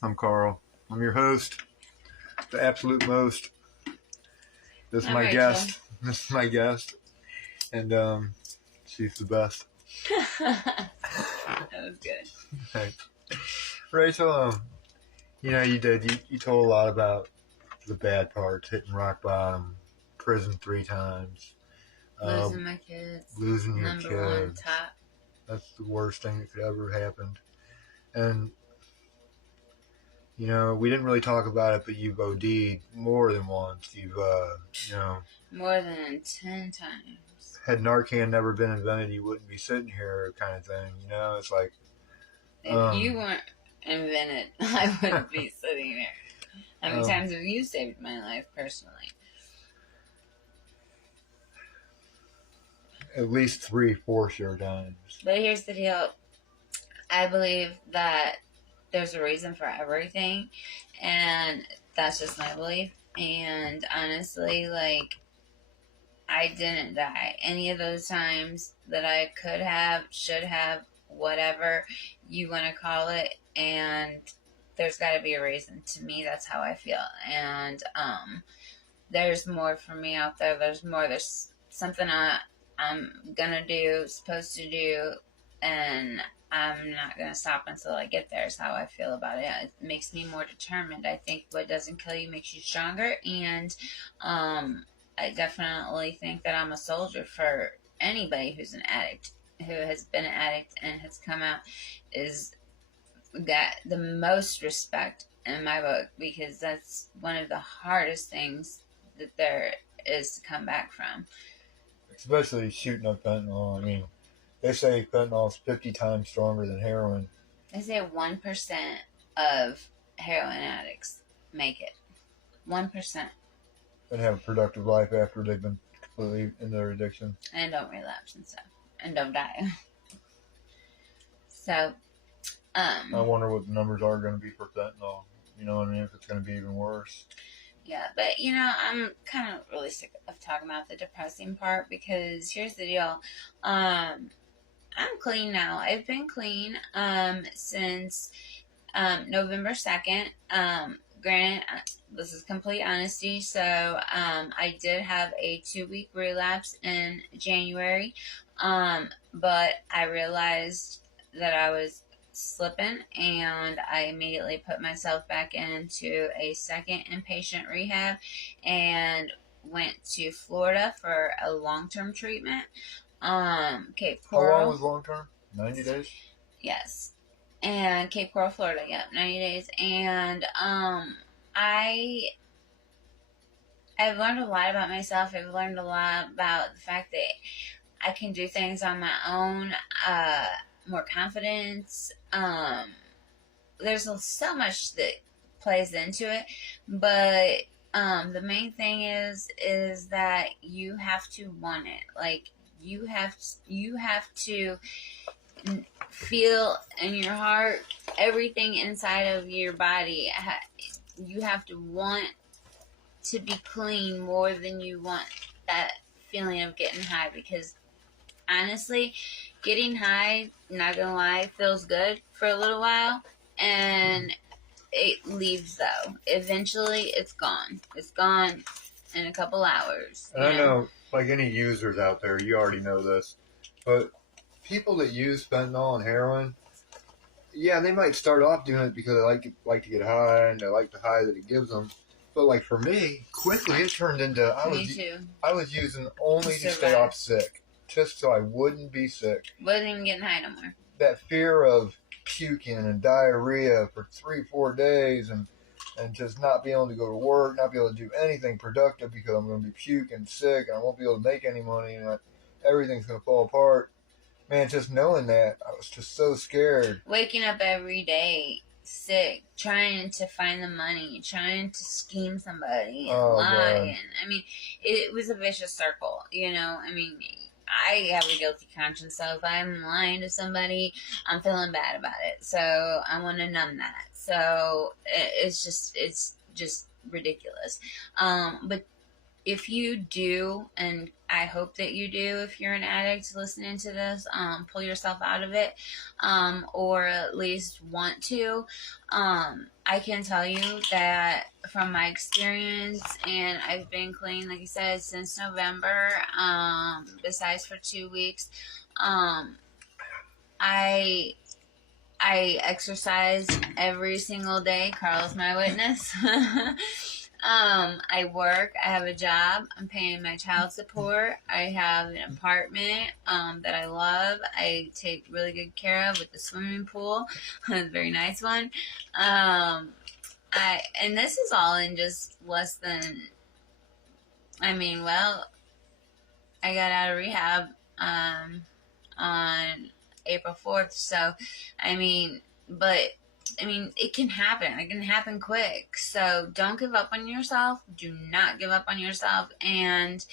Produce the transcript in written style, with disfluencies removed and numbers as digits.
I'm Carl. I'm your host, the absolute most. This is I'm my Rachael. guest. This is my guest, and she's the best. That was good. Hey. Rachel, you told a lot about the bad parts, hitting rock bottom, prison 3 times, Losing my kids. losing your Number one kids. top. That's the worst thing that could ever happen. And we didn't really talk about it, but you've OD'd more than once. You've More than 10 times. had Narcan never been invented, you wouldn't be sitting here, kind of thing. It's like If you weren't invented, I wouldn't be sitting there. How many times have you saved my life personally? at least 3-4 sure times. But here's the deal. I believe that there's a reason for everything, and that's just my belief. And honestly, I didn't die any of those times that I could have, should have, whatever you want to call it. And there's got to be a reason. To me, that's how I feel. And there's more for me out there. There's more. There's something I'm gonna do, supposed to do, and I'm not going to stop until I get there is how I feel about it. It makes me more determined. I think what doesn't kill you makes you stronger. And I definitely think that I'm a soldier for anybody who's an addict, who has been an addict and has come out, is got the most respect in my book, because that's one of the hardest things that there is to come back from. Especially shooting up fentanyl. I mean, they say fentanyl is 50 times stronger than heroin. They say 1% of heroin addicts make it. 1%. And have a productive life after they've been completely in their addiction. And don't relapse and stuff. And don't die. So, I wonder what the numbers are going to be for fentanyl. You know what I mean? If it's going to be even worse. Yeah, but I'm kind of really sick of talking about the depressing part, because here's the deal. I'm clean now. I've been clean since November 2nd. Granted, this is complete honesty. So I did have a 2-week relapse in January, but I realized that I was slipping, and I immediately put myself back into a second inpatient rehab and went to Florida for a long-term treatment. Cape Coral. How long was long term? 90 days? Yes. And Cape Coral, Florida, yep, 90 days. And I've learned a lot about myself. I've learned a lot about the fact that I can do things on my own, more confidence. There's so much that plays into it, but the main thing is that you have to want it. You have to feel in your heart, everything inside of your body. You have to want to be clean more than you want that feeling of getting high, because honestly, getting high, not gonna lie, feels good for a little while, and it leaves though. Eventually it's gone. It's gone in a couple hours. And I know, like any users out there, you already know this, but people that use fentanyl and heroin, yeah, they might start off doing it because they like to get high, and they like the high that it gives them. But like for me, quickly it turned into I was using only to stay off sick, just so I wouldn't be sick. Wasn't even getting high no more. That fear of puking and diarrhea for 3-4 days, and just not being able to go to work, not be able to do anything productive because I'm going to be puking sick, and I won't be able to make any money, and everything's going to fall apart. Man, just knowing that, I was just so scared. Waking up every day sick, trying to find the money, trying to scheme somebody, and lying. I mean, it was a vicious circle, I mean, I have a guilty conscience, so if I'm lying to somebody, I'm feeling bad about it. So I want to numb that. So it's just ridiculous. But if you do, and I hope that you do, if you're an addict listening to this, pull yourself out of it, or at least want to, I can tell you that from my experience, and I've been clean, like I said, since November, besides for 2 weeks, I exercise every single day. Carl's my witness. I work. I have a job. I'm paying my child support. I have an apartment that I love. I take really good care of with the swimming pool, a very nice one. And this is all in just less than. I mean, well, I got out of rehab on April 4th. So, I mean, it can happen. It can happen quick. So don't give up on yourself. Do not give up on yourself. And